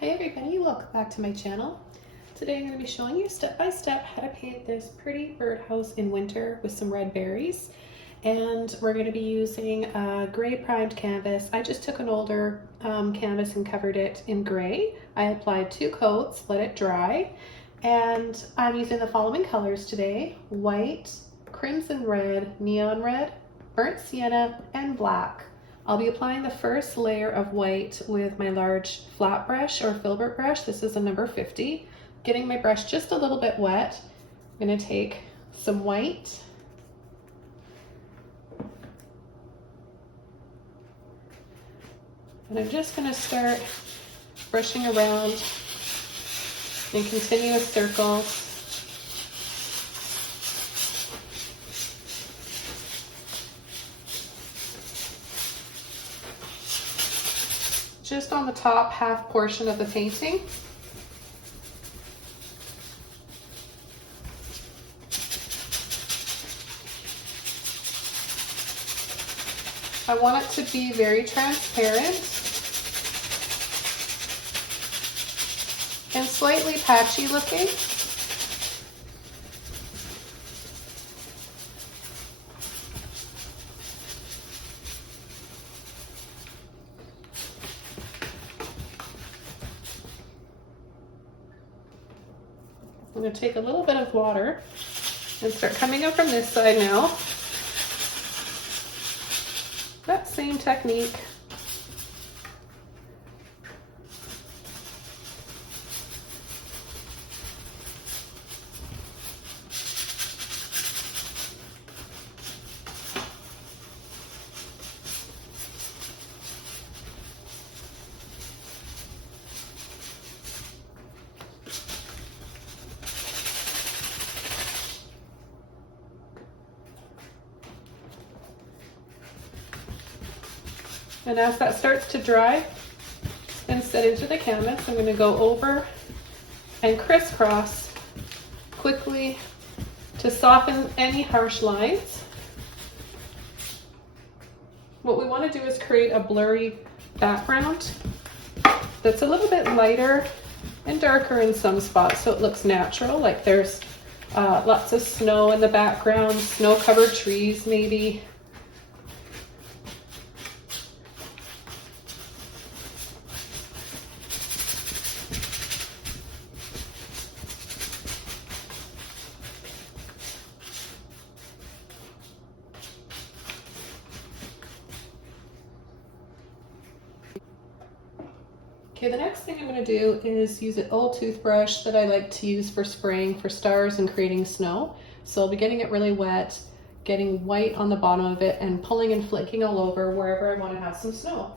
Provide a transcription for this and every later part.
Hey everybody, welcome back to my channel. Today I'm going to be showing you step by step how to paint this pretty birdhouse in winter with some red berries. And we're going to be using a gray primed canvas. I just took an older canvas and covered it in gray. I applied 2 coats, let it dry, and I'm using the following colors today: white, crimson red, neon red, burnt sienna, and black. I'll be applying the first layer of white with my large flat brush or filbert brush. This is a number 50. Getting my brush just a little bit wet. I'm going to take some white and I'm just going to start brushing around in continuous circles. Just on the top half portion of the painting. I want it to be very transparent and slightly patchy looking. I'm going to take a little bit of water and start coming up from this side now. That same technique. And as that starts to dry and set into the canvas, I'm going to go over and crisscross quickly to soften any harsh lines. What we want to do is create a blurry background that's a little bit lighter and darker in some spots, so it looks natural, like there's lots of snow in the background, snow-covered trees maybe. Okay, the next thing I'm going to do is use an old toothbrush that I like to use for spraying for stars and creating snow. So I'll be getting it really wet, getting white on the bottom of it, and pulling and flicking all over wherever I want to have some snow.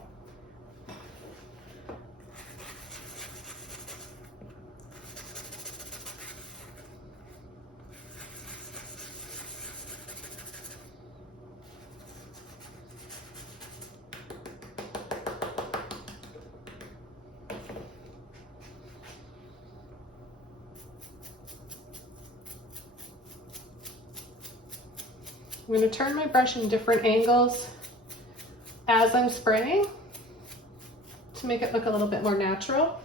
I'm going to turn my brush in different angles as I'm spraying to make it look a little bit more natural.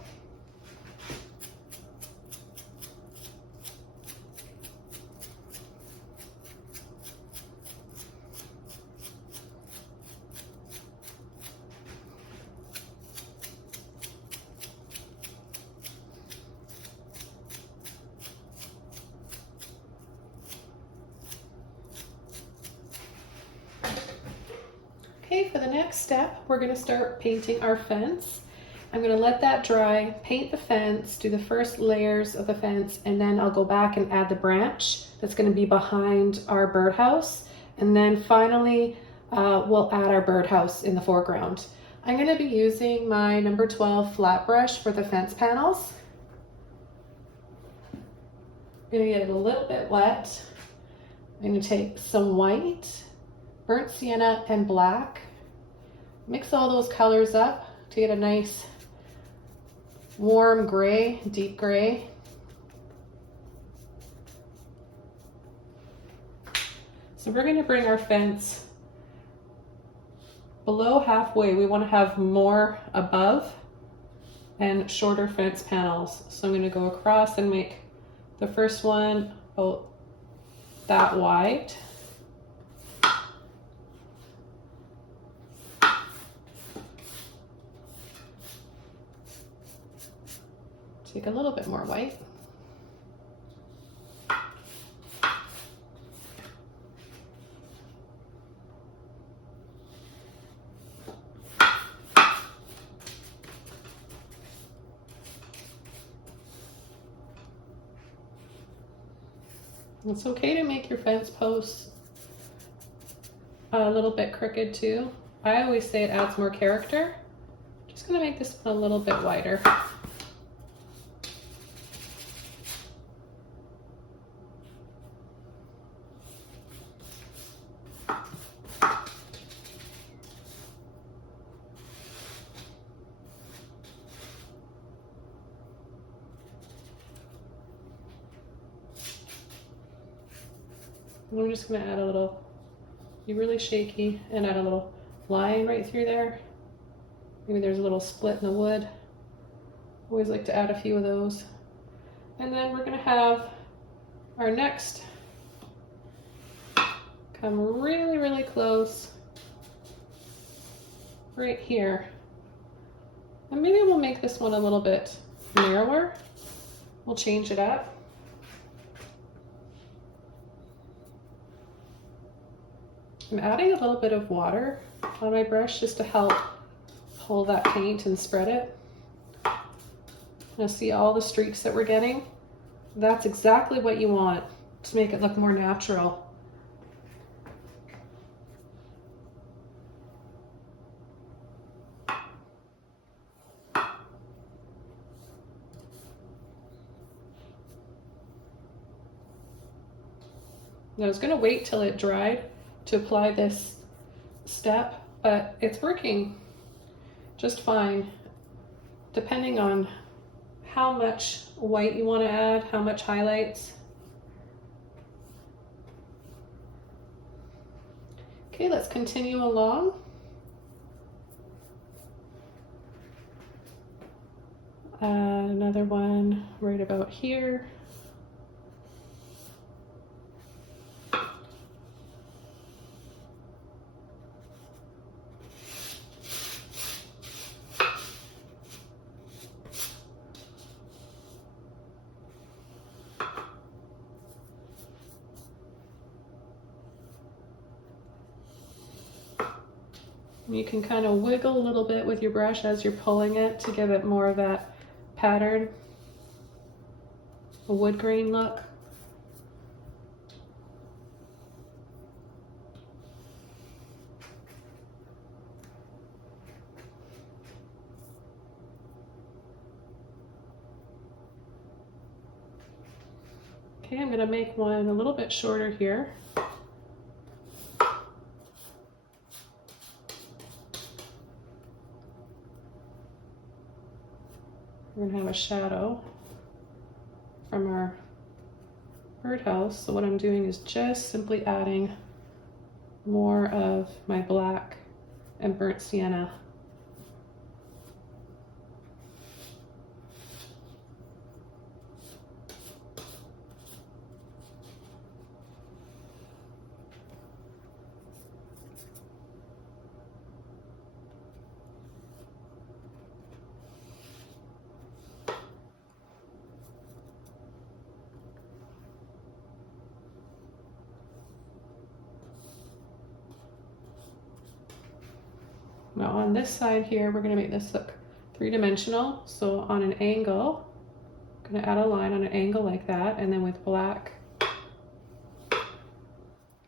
Okay, for the next step, we're going to start painting our fence. I'm going to let that dry, paint the fence, do the first layers of the fence, and then I'll go back and add the branch that's going to be behind our birdhouse. And then finally, we'll add our birdhouse in the foreground. I'm going to be using my number 12 flat brush for the fence panels. I'm going to get it a little bit wet. I'm going to take some white, burnt sienna, and black. Mix all those colors up to get a nice warm gray, deep gray. So we're going to bring our fence below halfway. We want to have more above and shorter fence panels. So I'm going to go across and make the first one about that wide. Take a little bit more white. It's okay to make your fence posts a little bit crooked too. I always say it adds more character. Just gonna make this one a little bit wider. I'm just gonna add a little, be really shaky and add a little line right through there. Maybe there's a little split in the wood. Always like to add a few of those. And then we're gonna have our next come really, really close right here. And maybe we'll make this one a little bit narrower. We'll change it up. I'm adding a little bit of water on my brush just to help pull that paint and spread it. Now see all the streaks that we're getting? That's exactly what you want to make it look more natural. Now I was going to wait till it dried to apply this step, but it's working just fine, depending on how much white you want to add, how much highlights. Okay, let's continue along. Another one right about here. You can kind of wiggle a little bit with your brush as you're pulling it to give it more of that pattern, a wood grain look. Okay, I'm going to make one a little bit shorter here. We're going to have a shadow from our birdhouse. So what I'm doing is just simply adding more of my black and burnt sienna. Now on this side here, we're going to make this look three-dimensional. So on an angle, I'm going to add a line on an angle like that, and then with black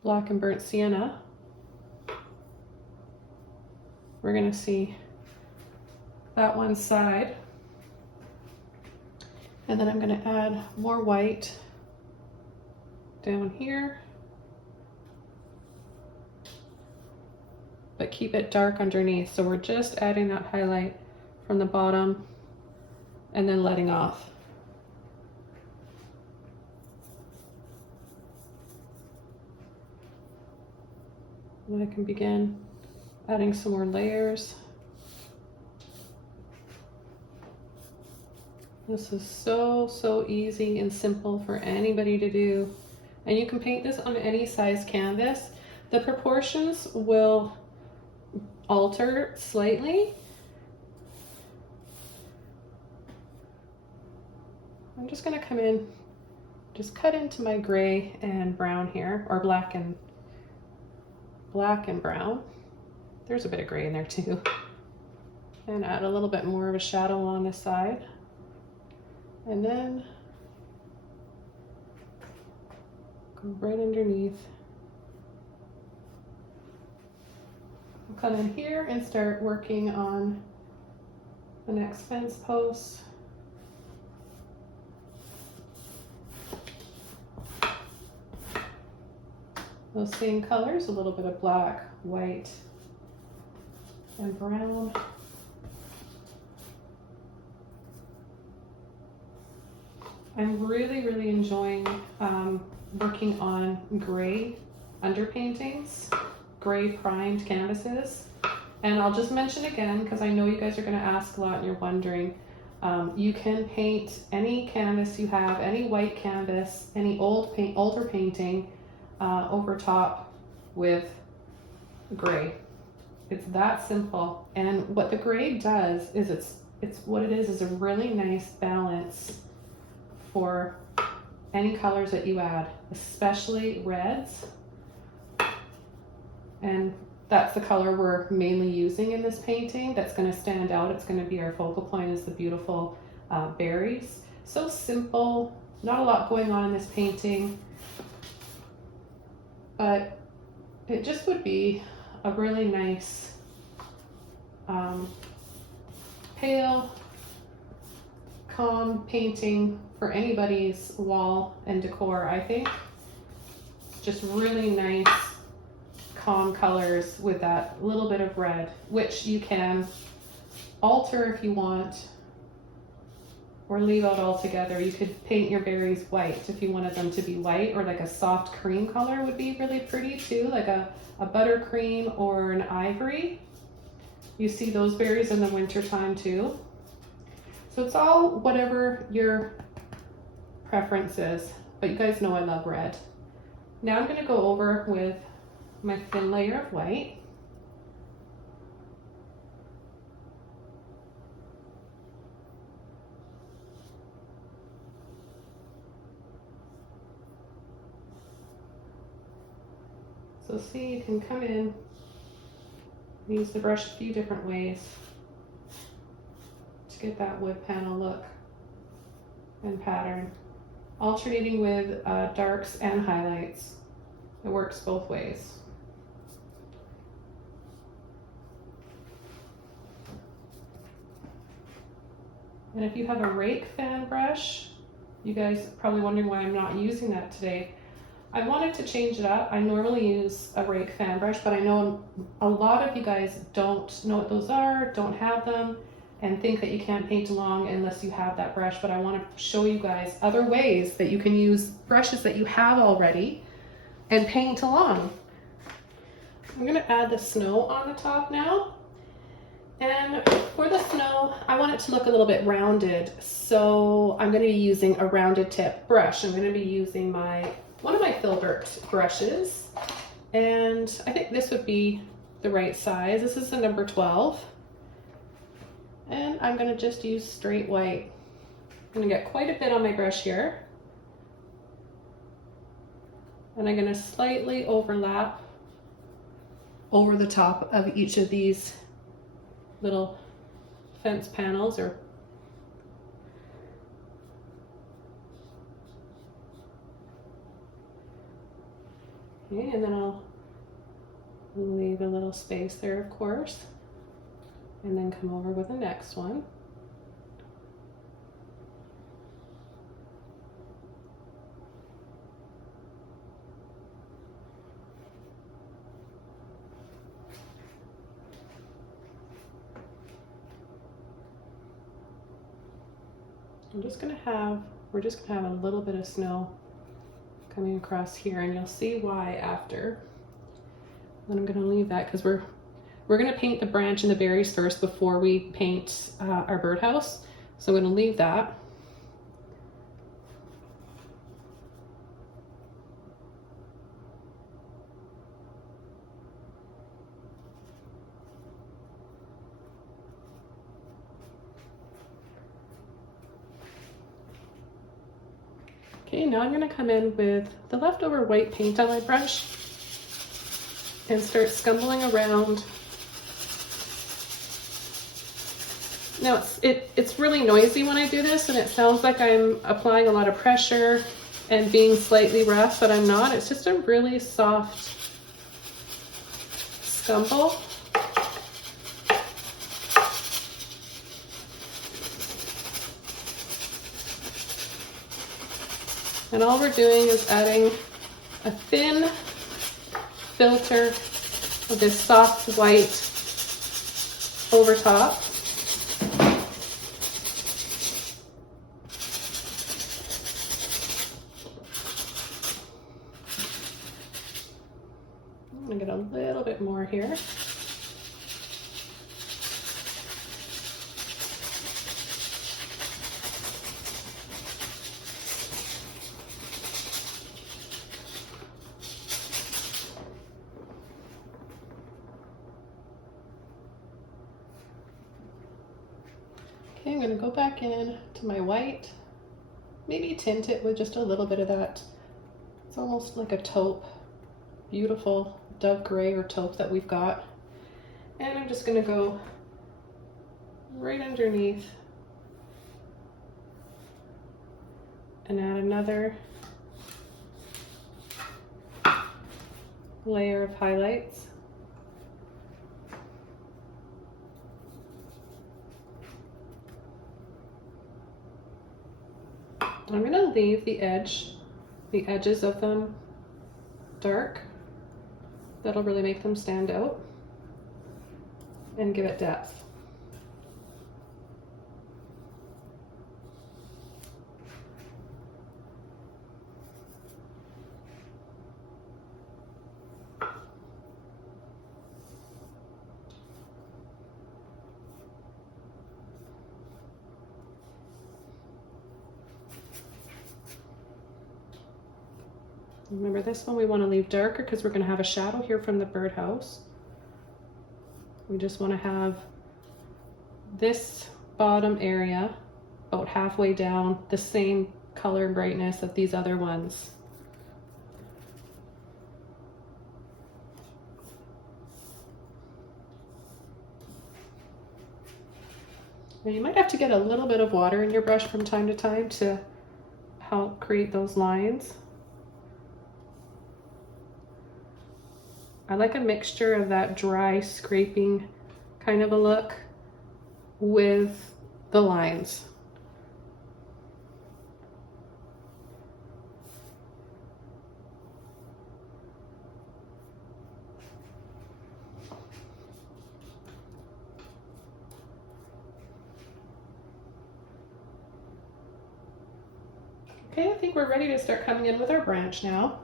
and burnt sienna, we're going to see that one side. And then I'm going to add more white down here, but keep it dark underneath. So we're just adding that highlight from the bottom and then letting off. And I can begin adding some more layers. This is so easy and simple for anybody to do. And you can paint this on any size canvas. The proportions will alter slightly. I'm just gonna come in, just cut into my gray and brown here, or black and brown. There's a bit of gray in there too. And add a little bit more of a shadow along the side. And then go right underneath. I'll come in here and start working on the next fence post. Those same colors, a little bit of black, white, and brown. I'm really enjoying working on gray underpaintings, gray primed canvases. And I'll just mention again, because I know you guys are going to ask a lot and you're wondering, you can paint any canvas you have, any white canvas, any older painting over top with gray. It's that simple. And what the gray does is it's a really nice balance for any colors that you add, especially reds. And that's the color we're mainly using in this painting. That's going to stand out. It's going to be our focal point, is the beautiful berries. So simple, not a lot going on in this painting, but it just would be a really nice pale, calm painting for anybody's wall and decor, I think. Just really nice, calm colors with that little bit of red, which you can alter if you want, or leave out altogether. You could paint your berries white if you wanted them to be white, or like a soft cream color would be really pretty too, like a buttercream or an ivory. You see those berries in the winter time too. So it's all whatever your preference is, but you guys know I love red. Now I'm going to go over with my thin layer of white. So see, you can come in, use the brush a few different ways to get that wood panel look and pattern, alternating with darks and highlights. It works both ways. And if you have a rake fan brush, you guys are probably wondering why I'm not using that today. I wanted to change it up. I normally use a rake fan brush, but I know a lot of you guys don't know what those are, don't have them, and think that you can't paint along unless you have that brush. But I want to show you guys other ways that you can use brushes that you have already and paint along. I'm going to add the snow on the top now. And for the snow, I want it to look a little bit rounded. So I'm going to be using a rounded tip brush. I'm going to be using one of my filbert brushes. And I think this would be the right size. This is a number 12. And I'm going to just use straight white. I'm going to get quite a bit on my brush here. And I'm going to slightly overlap over the top of each of these little fence panels, or okay, and then I'll leave a little space there, of course, and then come over with the next one. We're just gonna have a little bit of snow coming across here, and you'll see why after. And I'm gonna leave that because we're gonna paint the branch and the berries first before we paint our birdhouse. So I'm gonna leave that. Okay, now I'm going to come in with the leftover white paint on my brush and start scumbling around. Now it's really noisy when I do this, and it sounds like I'm applying a lot of pressure and being slightly rough, but I'm not. It's just a really soft scumble. And all we're doing is adding a thin filter of this soft white over top. I'm gonna get a little bit more here. Okay, I'm going to go back in to my white, maybe tint it with just a little bit of that. It's almost like a taupe, beautiful dove gray or taupe that we've got. And I'm just going to go right underneath and add another layer of highlights. I'm going to leave the edges of them dark. That'll really make them stand out and give it depth. Remember, this one we want to leave darker because we're going to have a shadow here from the birdhouse. We just want to have this bottom area about halfway down the same color and brightness of these other ones. Now you might have to get a little bit of water in your brush from time to time to help create those lines. I like a mixture of that dry scraping kind of a look with the lines. Okay, I think we're ready to start coming in with our branch now.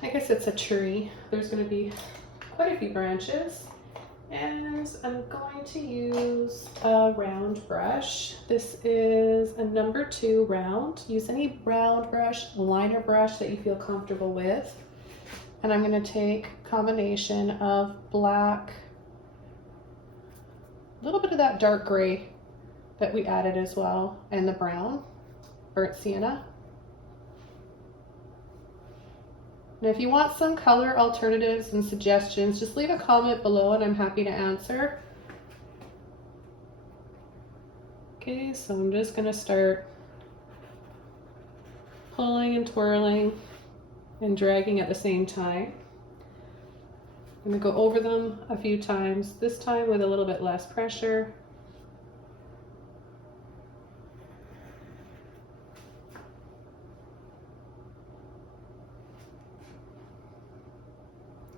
I guess it's a tree. There's going to be quite a few branches, and I'm going to use a round brush. This is a number 2 round. Use any round brush, liner brush that you feel comfortable with. And I'm going to take a combination of black, a little bit of that dark gray that we added as well, and the brown, burnt sienna. Now, if you want some color alternatives and suggestions, just leave a comment below and I'm happy to answer. Okay, so I'm just going to start pulling and twirling and dragging at the same time. I'm going to go over them a few times, this time with a little bit less pressure.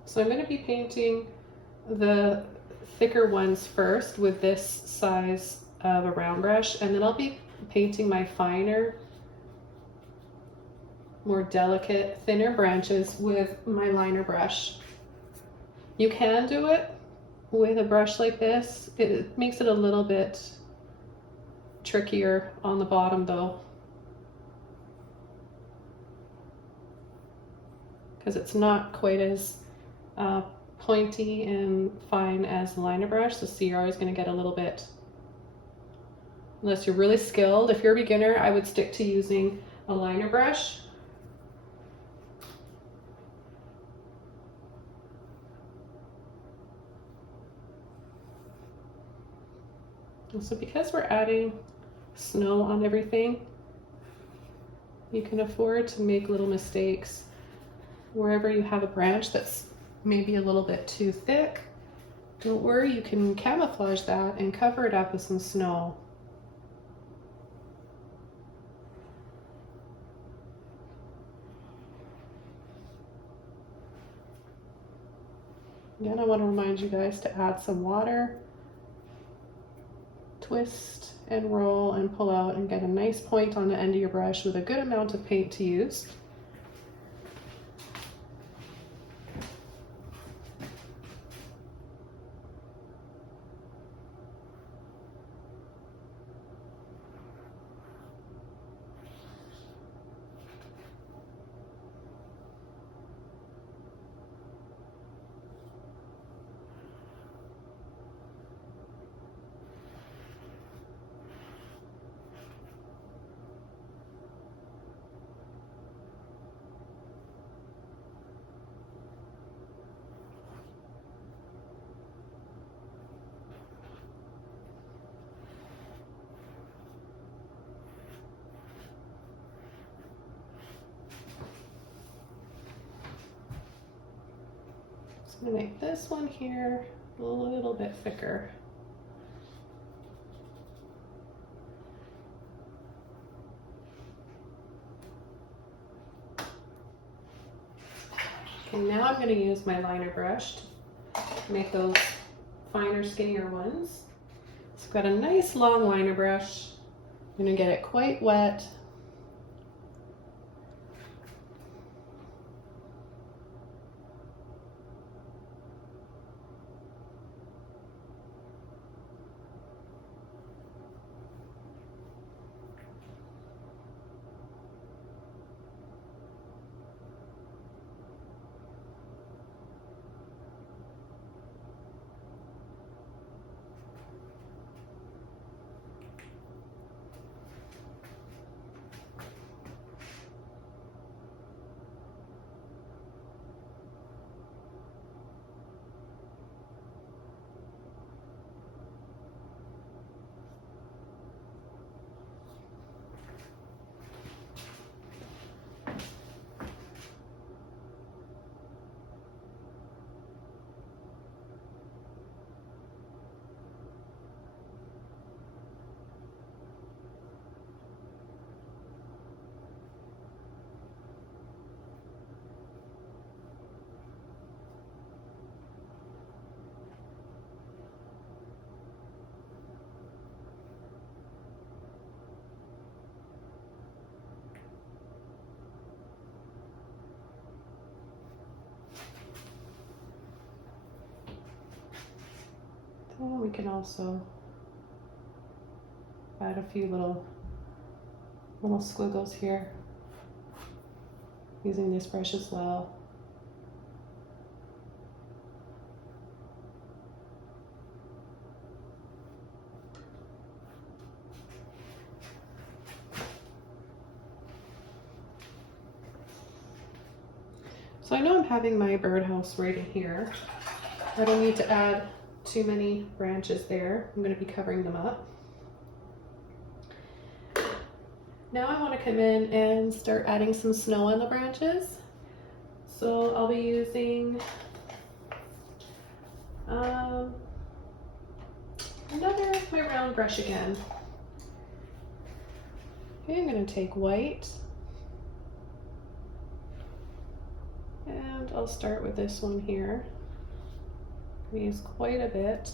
So I'm going to be painting the thicker ones first with this size of a round brush, and then I'll be painting my finer, more delicate, thinner branches with my liner brush. You can do it with a brush like this. It makes it a little bit trickier on the bottom though, because it's not quite as pointy and fine as the liner brush, so you're always going to get a little bit, unless you're really skilled. If you're a beginner, I would stick to using a liner brush. And so because we're adding snow on everything, you can afford to make little mistakes. Wherever you have a branch that's maybe a little bit too thick, don't worry, you can camouflage that and cover it up with some snow. Again, I want to remind you guys to add some water, twist and roll and pull out and get a nice point on the end of your brush with a good amount of paint to use. I'm going to make this one here a little bit thicker. Okay, now I'm going to use my liner brush to make those finer, skinnier ones. So I've got a nice long liner brush. I'm going to get it quite wet. And we can also add a few little squiggles here using this brush as well. So I know I'm having my birdhouse right in here. I don't need to add too many branches there. I'm going to be covering them up. Now I want to come in and start adding some snow on the branches. So I'll be using my round brush again. Okay, I'm going to take white and I'll start with this one here. We use quite a bit.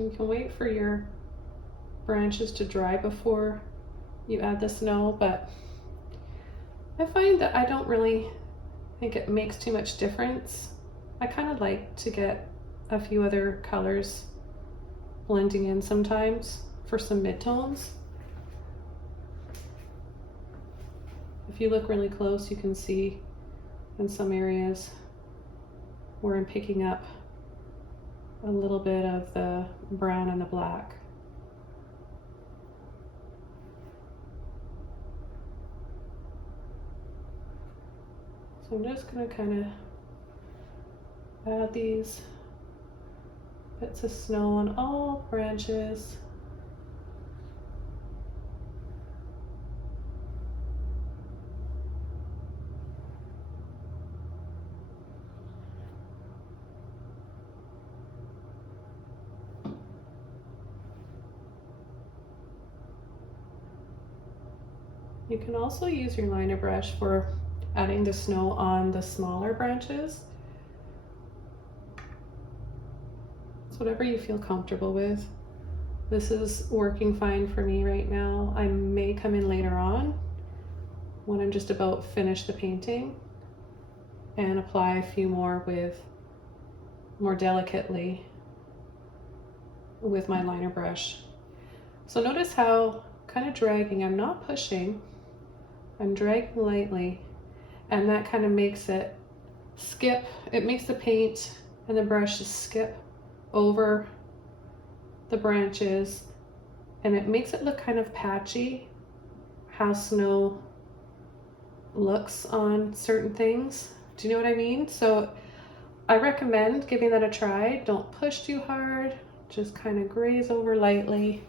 You can wait for your branches to dry before you add the snow, but I find that I don't really think it makes too much difference. I kind of like to get a few other colors blending in sometimes for some midtones. If you look really close, you can see in some areas where I'm picking up a little bit of the brown and the black. So I'm just going to kind of add these bits of snow on all branches. You can also use your liner brush for adding the snow on the smaller branches. It's whatever you feel comfortable with. This is working fine for me right now. I may come in later on when I'm just about finished the painting and apply a few more more delicately with my liner brush. So notice how kind of dragging, I'm not pushing, I'm dragging lightly, and that kind of makes it skip. It makes the paint and the brush just skip over the branches, and it makes it look kind of patchy, how snow looks on certain things. Do you know what I mean? So I recommend giving that a try. Don't push too hard, just kind of graze over lightly.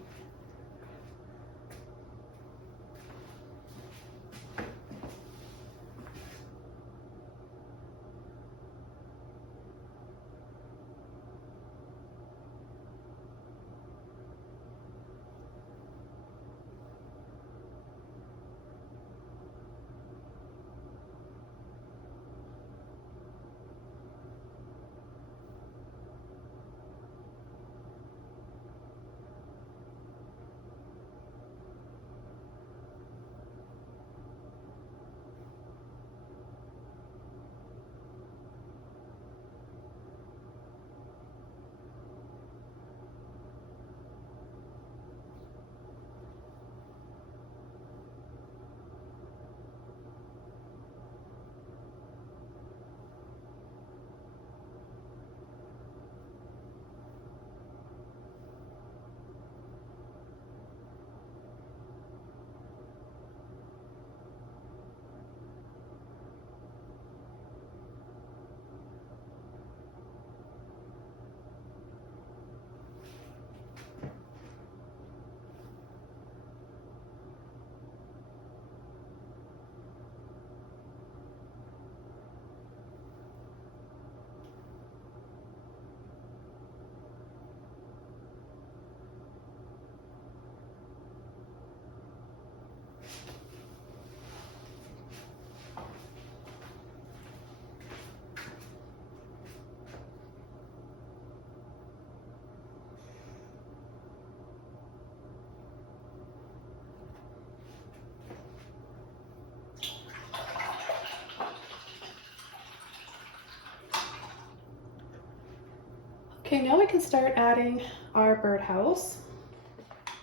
Okay, now we can start adding our birdhouse.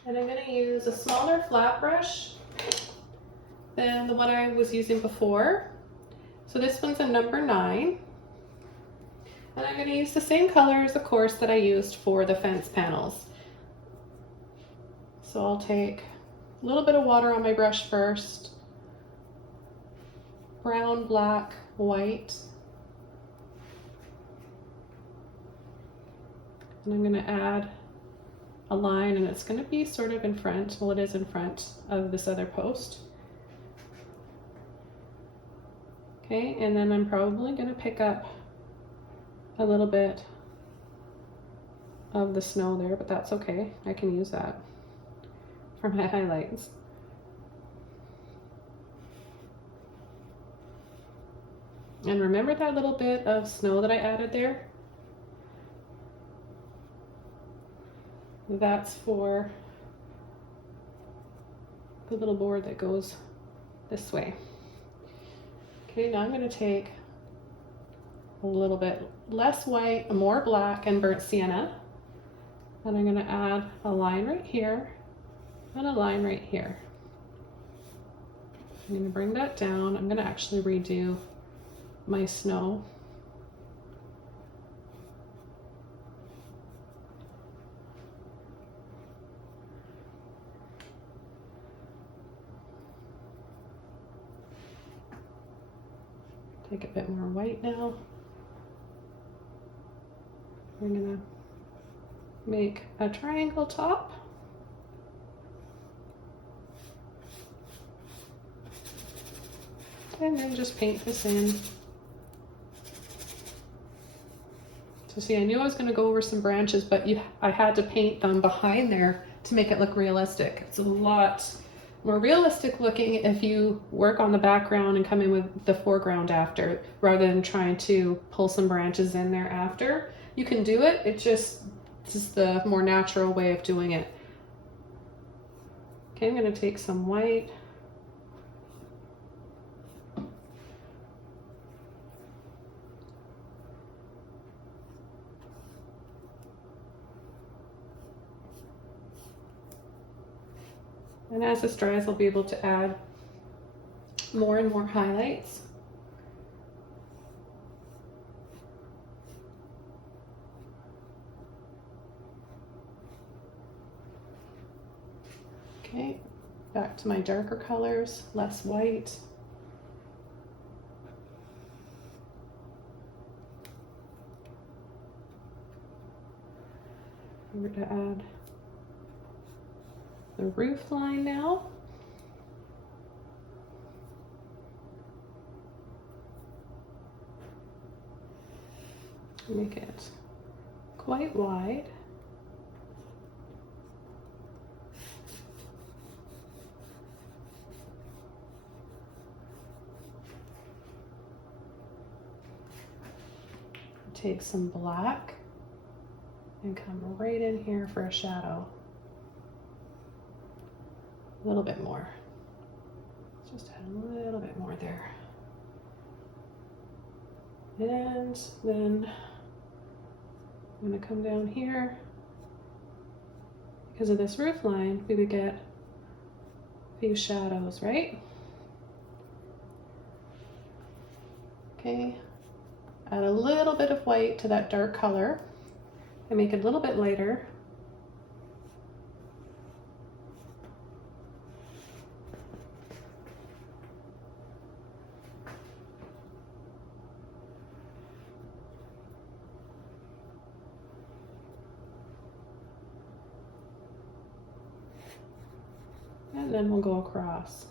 And I'm going to use a smaller flat brush than the one I was using before. So this one's a number 9. And I'm going to use the same colors, of course, that I used for the fence panels. So I'll take a little bit of water on my brush first. Brown, black, white. And I'm going to add a line, and it's going to be sort of in front, well, it is in front of this other post. Okay, and then I'm probably going to pick up a little bit of the snow there, but that's okay. I can use that for my highlights. And remember that little bit of snow that I added there? That's for the little board that goes this way. Okay, now I'm going to take a little bit less white, more black and burnt sienna, and I'm going to add a line right here and a line right here. I'm going to bring that down. I'm going to actually redo my snow. Take a bit more white now. We're gonna make a triangle top. And then just paint this in. So see, I knew I was gonna go over some branches, but I had to paint them behind there to make it look realistic. It's a lot more realistic looking if you work on the background and come in with the foreground after, rather than trying to pull some branches in there after. You can do it, it's just the more natural way of doing it. Okay, I'm gonna take some white. And as this dries, I'll be able to add more and more highlights. Okay, back to my darker colors, less white. We're going to add the roof line now. Make it quite wide. Take some black and come right in here for a shadow. A little bit more. Let's just add a little bit more there. And then I'm going to come down here. Because of this roof line, we would get a few shadows, right? Okay. Add a little bit of white to that dark color and make it a little bit lighter. And then we'll go across.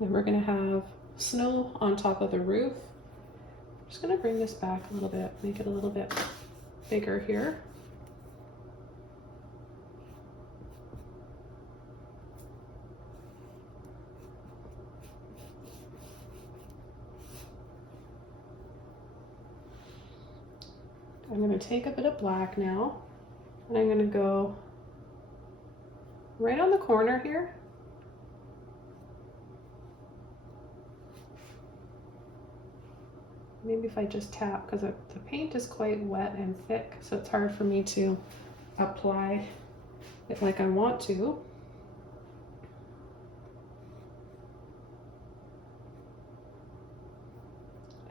Then we're going to have snow on top of the roof. I'm just going to bring this back a little bit, make it a little bit bigger here. I'm going to take a bit of black now, and I'm going to go right on the corner here. Maybe if I just tap, because the paint is quite wet and thick, so it's hard for me to apply it like I want to.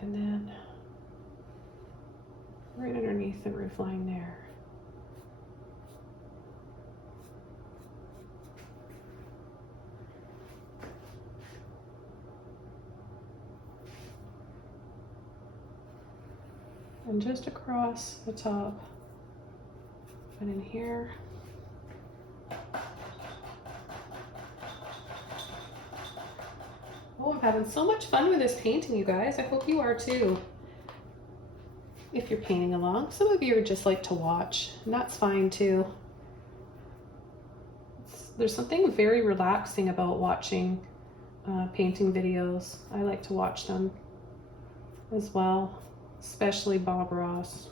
And then right underneath the roof line there. And just across the top and in here. Oh, I'm having so much fun with this painting, you guys. I hope you are too. If you're painting along, some of you are just like to watch, and that's fine too. There's something very relaxing about watching painting videos. I like to watch them. as well, especially Bob Ross.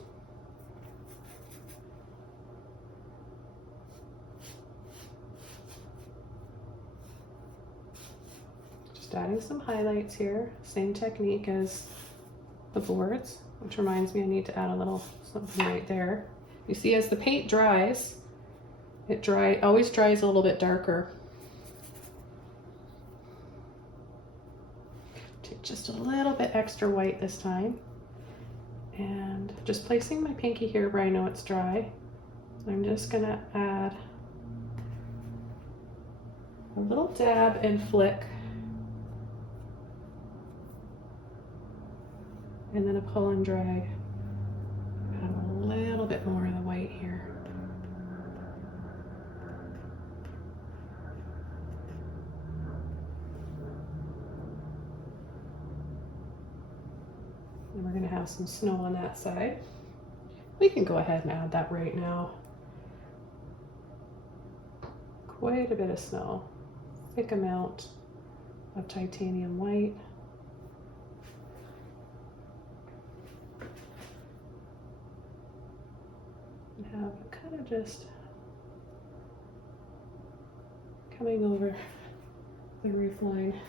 Just adding some highlights here, same technique as the boards, which reminds me I need to add a little something right there. You see, as the paint dries, it always dries a little bit darker. Take just a little bit extra white this time, and just placing my pinky here where I know it's dry. I'm just gonna add a little dab and flick, and then a pull and drag. Add a little bit more of the white here. And we're going to have some snow on that side. We can go ahead and add that right now. Quite a bit of snow. Thick amount of titanium white. And have it kind of just coming over the roof line.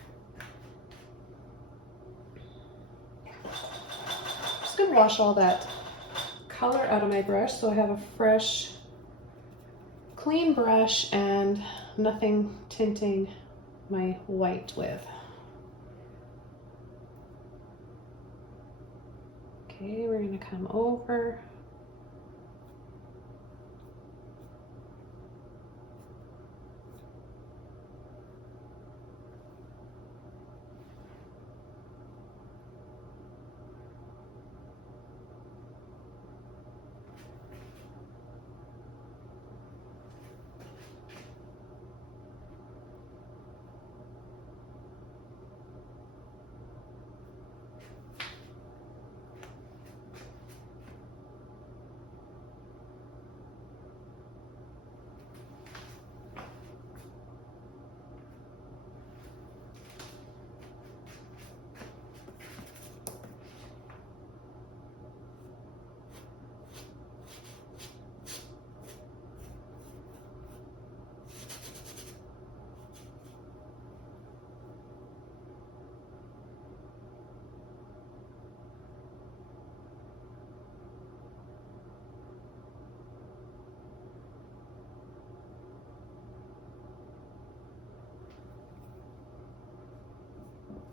Just going to wash all that color out of my brush so I have a fresh, clean brush and nothing tinting my white with. Okay, we're going to come over.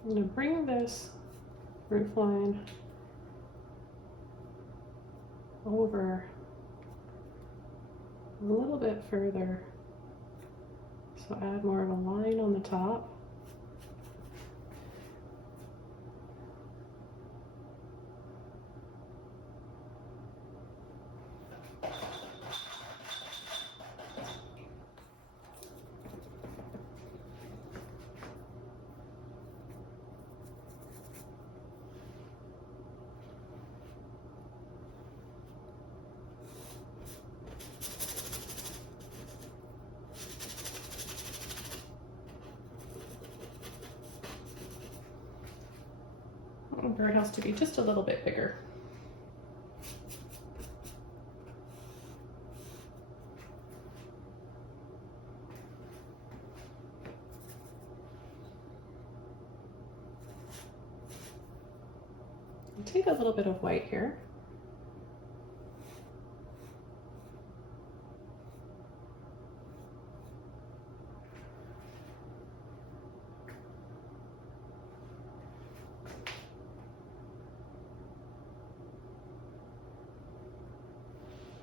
I'm going to bring this roof line over a little bit further. So add more of a line on the top. Birdhouse to be just a little bit bigger. I'll take a little bit of white here.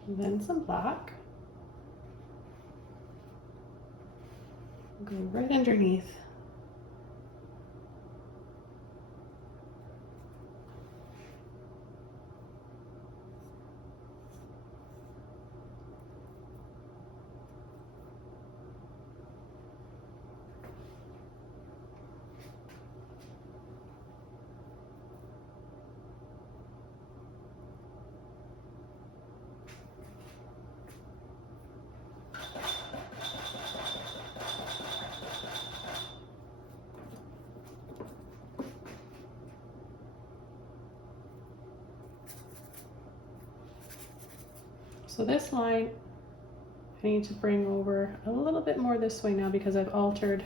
And then some black. Go right underneath. So this line I need to bring over a little bit more this way now because I've altered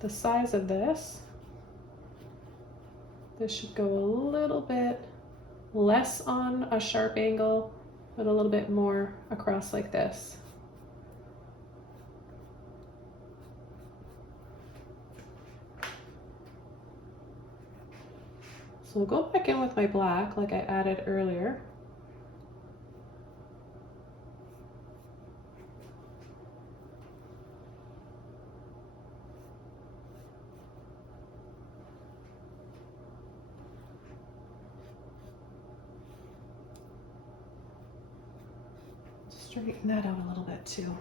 the size of this. This should go a little bit less on a sharp angle, but a little bit more across like this. So we'll go back in with my black like I added earlier. Straighten that out a little bit too.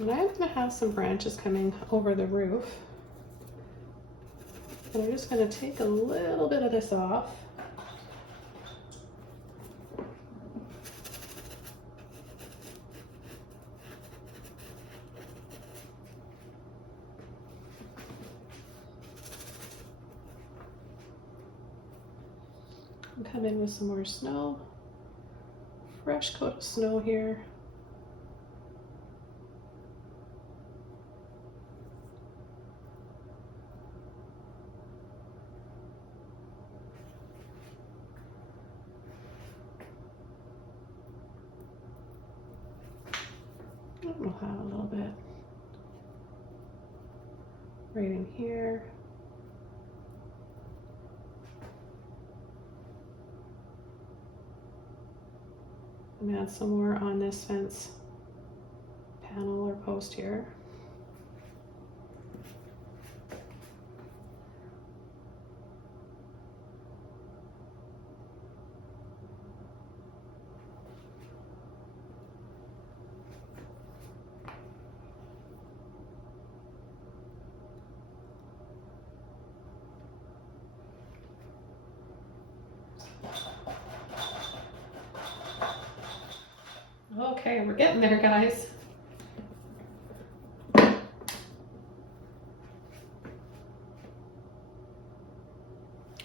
And I'm going to have some branches coming over the roof. And I'm just going to take a little bit of this off. And come in with some more snow. Fresh coat of snow here. We'll have a little bit right in here. And add some more on this fence panel or post here. Okay, we're getting there, guys. And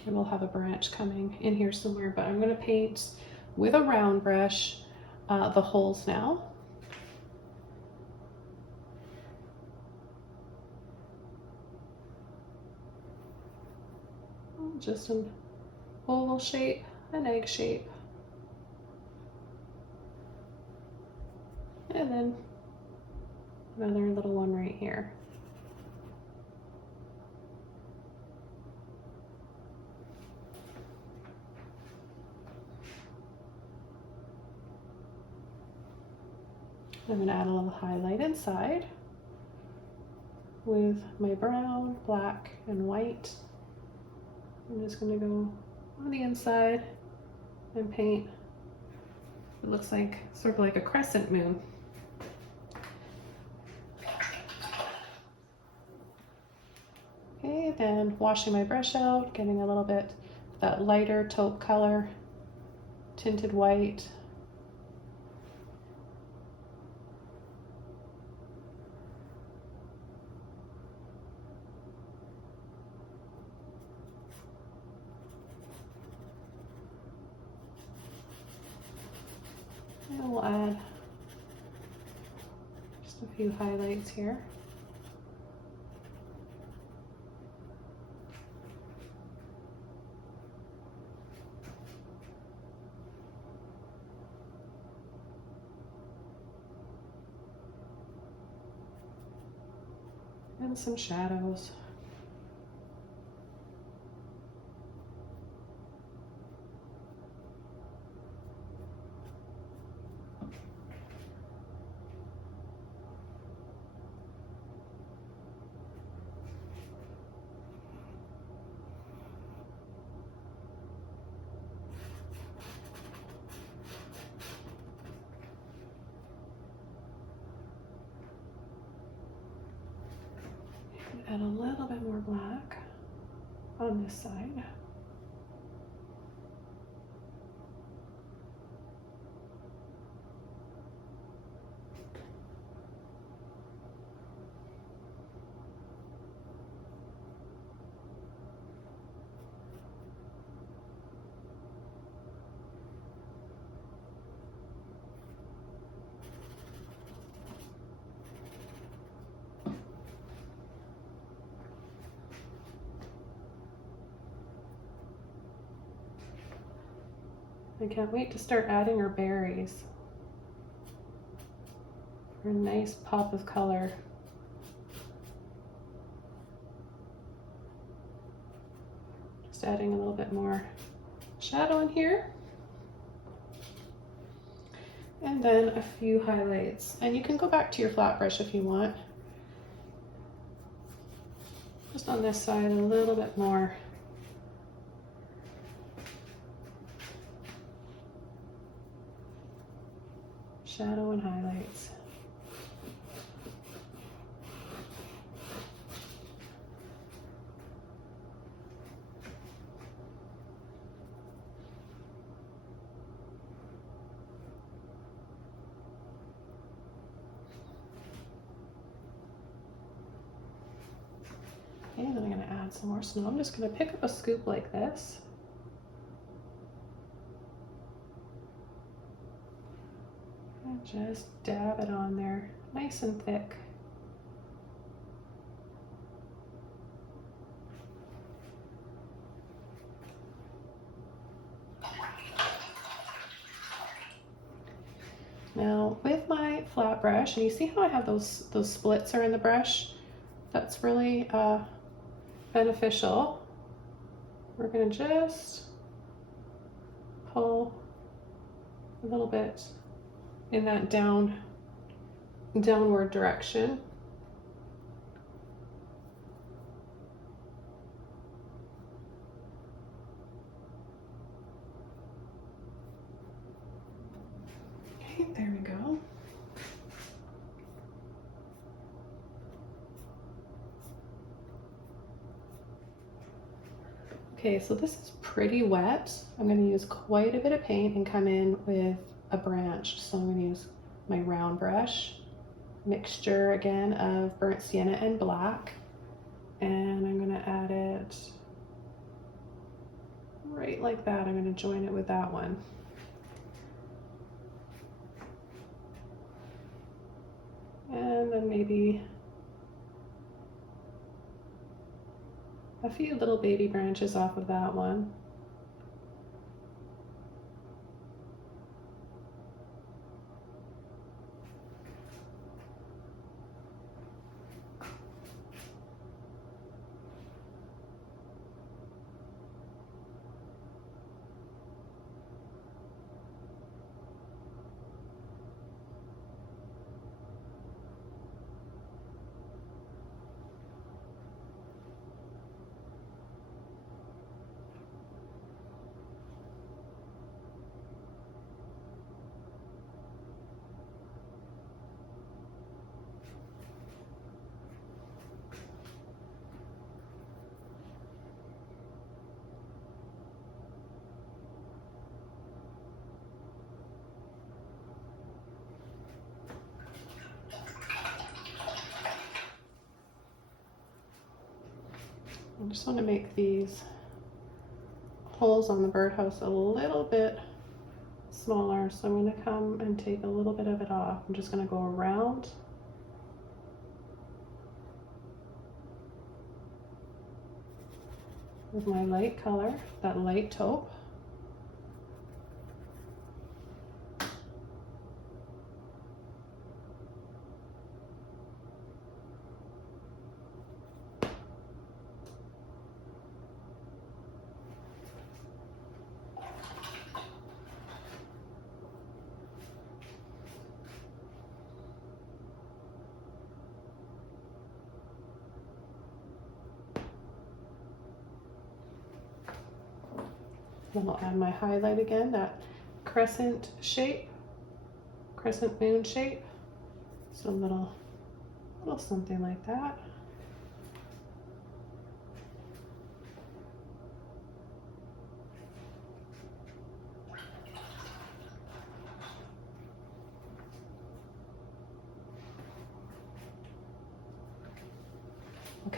we'll have a branch coming in here somewhere, but I'm going to paint with a round brush the holes now. Just an oval shape, an egg shape. And then another little one right here. I'm going to add a little highlight inside with my brown, black, and white. I'm just going to go on the inside and paint. It looks like sort of like a crescent moon. Okay, then washing my brush out, getting a little bit of that lighter taupe color, tinted white. And we'll add just a few highlights here. And some shadows. add a little bit more black on this side. I can't wait to start adding our berries for a nice pop of color. Just adding a little bit more shadow in here. And then a few highlights. And you can go back to your flat brush if you want. Just on this side a little bit more. Shadow and highlights. Okay, then I'm going to add some more snow. I'm just going to pick up a scoop like this. And just dab it on there, nice and thick. Now with my flat brush, and you see how I have those splits are in the brush? That's really beneficial. We're going to just pull a little bit in that downward direction. Okay, there we go. Okay, so this is pretty wet. I'm going to use quite a bit of paint and come in with a branch. So I'm going to use my round brush, mixture again of burnt sienna and black, and I'm going to add it right like that. I'm going to join it with that one. And then maybe a few little baby branches off of that one. I just want to make these holes on the birdhouse a little bit smaller, so I'm going to come and take a little bit of it off. I'm just going to go around with my light color, that light taupe. Then I'll add my highlight again, that crescent shape, crescent moon shape. So a little something like that.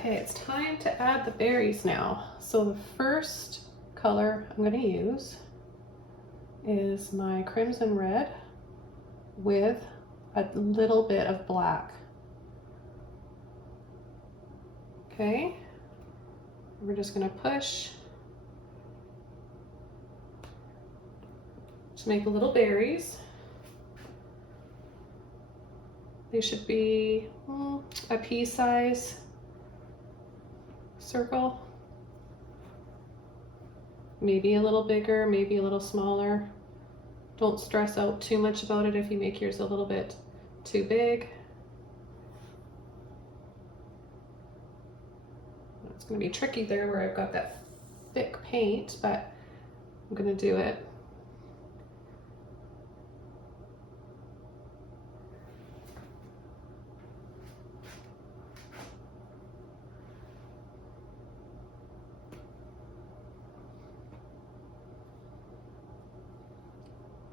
Okay, it's time to add the berries now. So the first color I'm going to use is my crimson red with a little bit of black. Okay, we're just going to push to make little berries. They should be a pea size circle, maybe a little bigger, maybe a little smaller. Don't stress out too much about it if you make yours a little bit too big. It's going to be tricky there where I've got that thick paint, but I'm going to do it.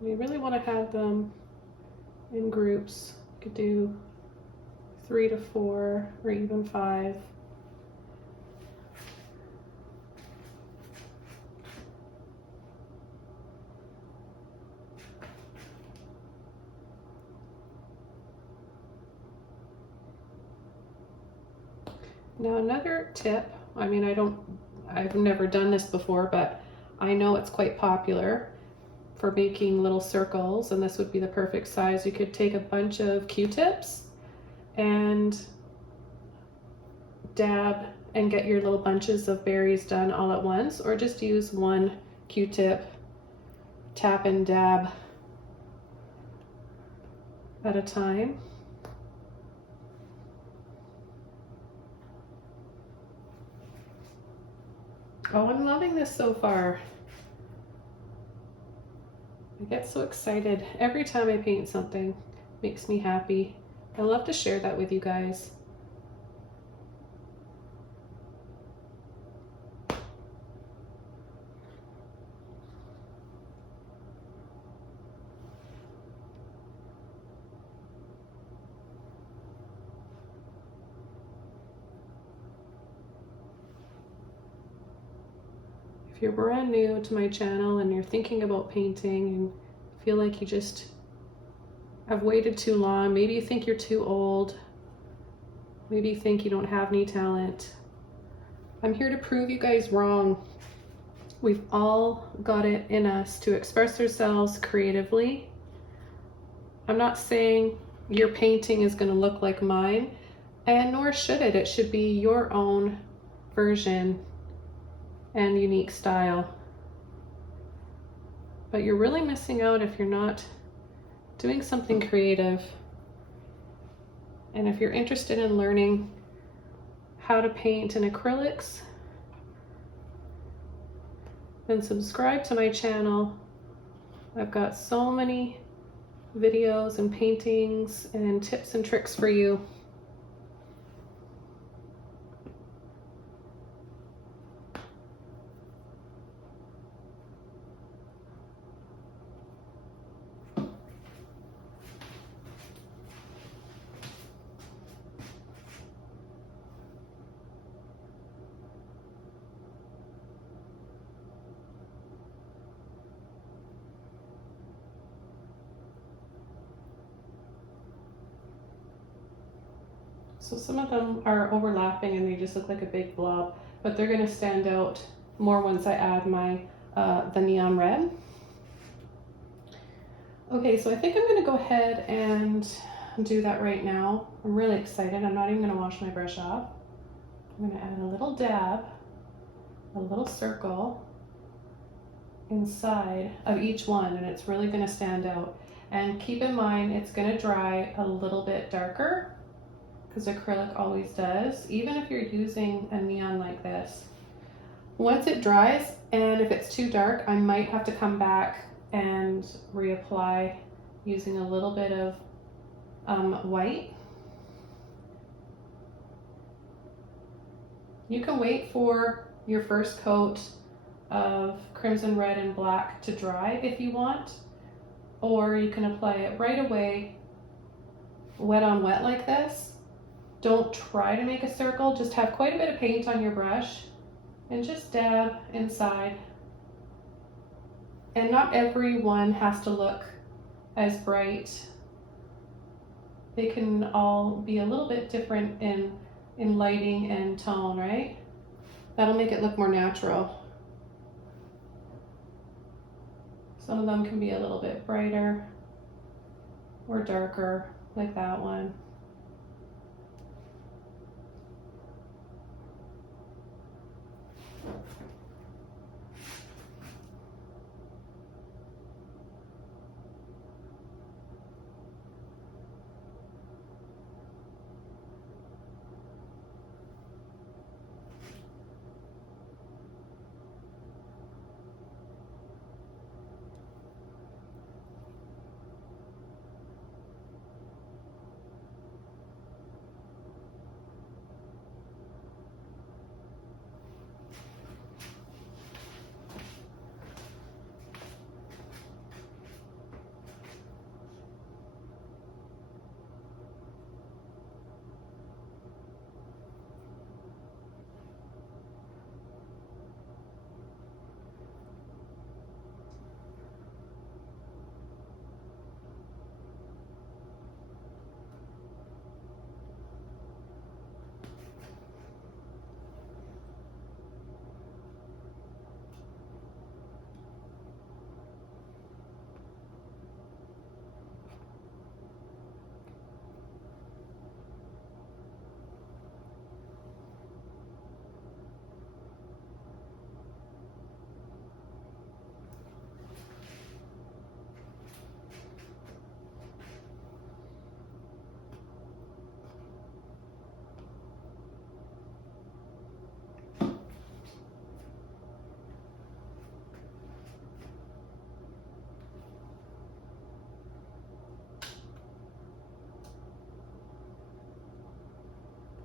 We really want to have them in groups. You could do 3 to 4 or even 5. Now another tip, I've never done this before, but I know it's quite popular for making little circles, and this would be the perfect size. You could take a bunch of Q-tips and dab and get your little bunches of berries done all at once, or just use one Q-tip, tap and dab at a time. Oh, I'm loving this so far. I get so excited every time I paint something. It makes me happy. I love to share that with you guys. If you're brand new to my channel and you're thinking about painting and feel like you just have waited too long, maybe you think you're too old, maybe you think you don't have any talent, I'm here to prove you guys wrong. We've all got it in us to express ourselves creatively. I'm not saying your painting is going to look like mine, and nor should it. It should be your own version and unique style. But you're really missing out if you're not doing something creative. And if you're interested in learning how to paint in acrylics, then subscribe to my channel. I've got so many videos and paintings and tips and tricks for you. So some of them are overlapping and they just look like a big blob, but they're going to stand out more once I add my the neon red. Okay, so I think I'm going to go ahead and do that right now. I'm really excited. I'm not even going to wash my brush off. I'm going to add a little dab, a little circle inside of each one, and it's really going to stand out. And keep in mind, it's going to dry a little bit darker, because acrylic always does, even if you're using a neon like this. Once it dries, and if it's too dark, I might have to come back and reapply using a little bit of white. You can wait for your first coat of crimson red and black to dry if you want, or you can apply it right away, wet on wet like this, Don't try to make a circle, just have quite a bit of paint on your brush and just dab inside. And not every one has to look as bright. They can all be a little bit different in lighting and tone, right? That'll make it look more natural. Some of them can be a little bit brighter or darker, like that one.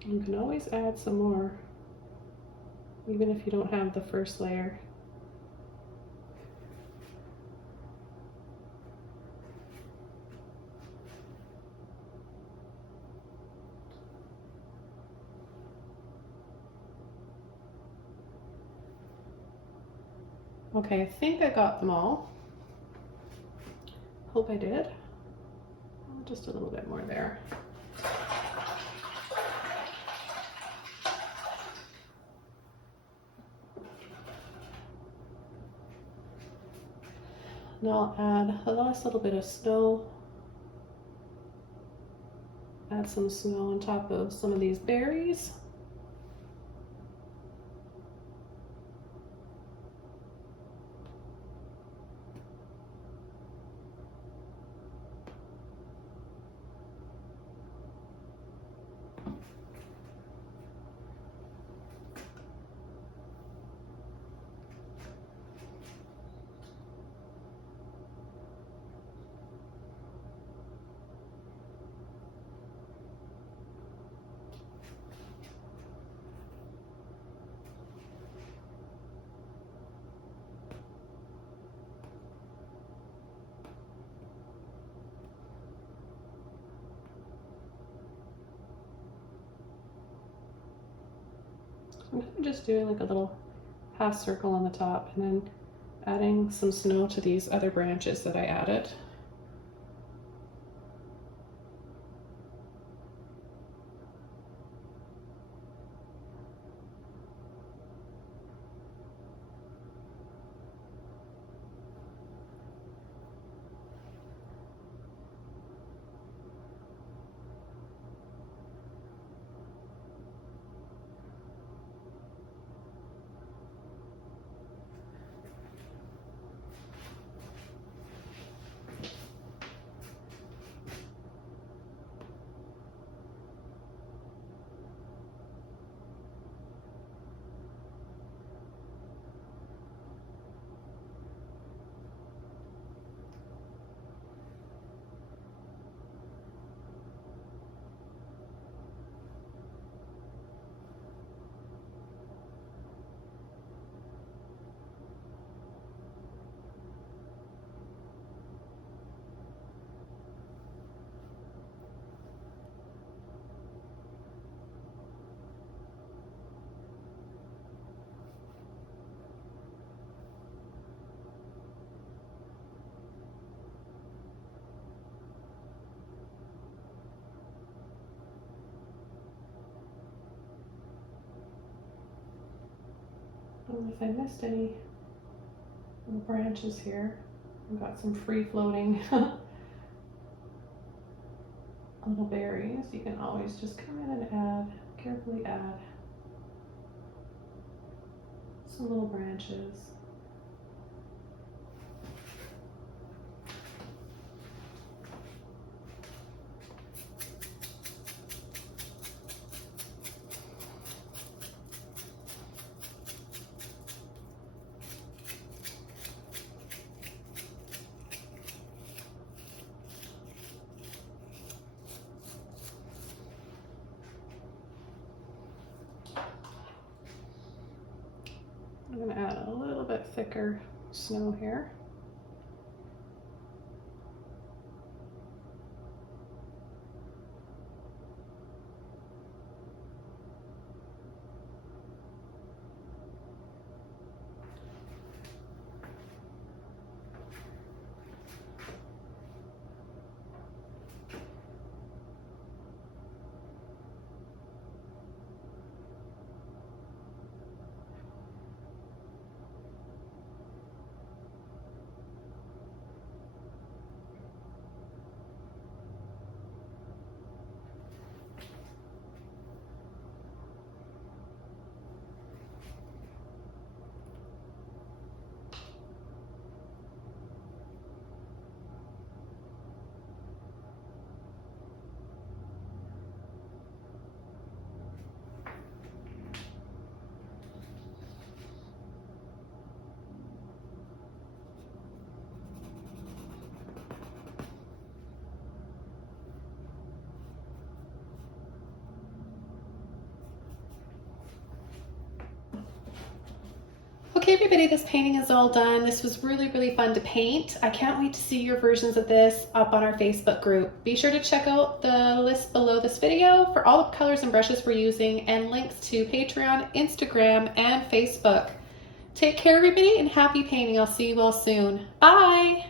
You can always add some more, even if you don't have the first layer. Okay, I think I got them all. Hope I did. Just a little bit more there. Now I'll add the last little bit of snow. Add some snow on top of some of these berries. I'm kind of just doing like a little half circle on the top and then adding some snow to these other branches that I added. And if I missed any little branches here, we've got some free floating little berries. You can always just come in and add, carefully add some little branches. I'm going to add a little bit thicker snow here. Okay everybody, this painting is all done. This was really, really fun to paint. I can't wait to see your versions of this up on our Facebook group. Be sure to check out the list below this video for all the colors and brushes we're using and links to Patreon, Instagram, and Facebook. Take care everybody and happy painting. I'll see you all soon. Bye!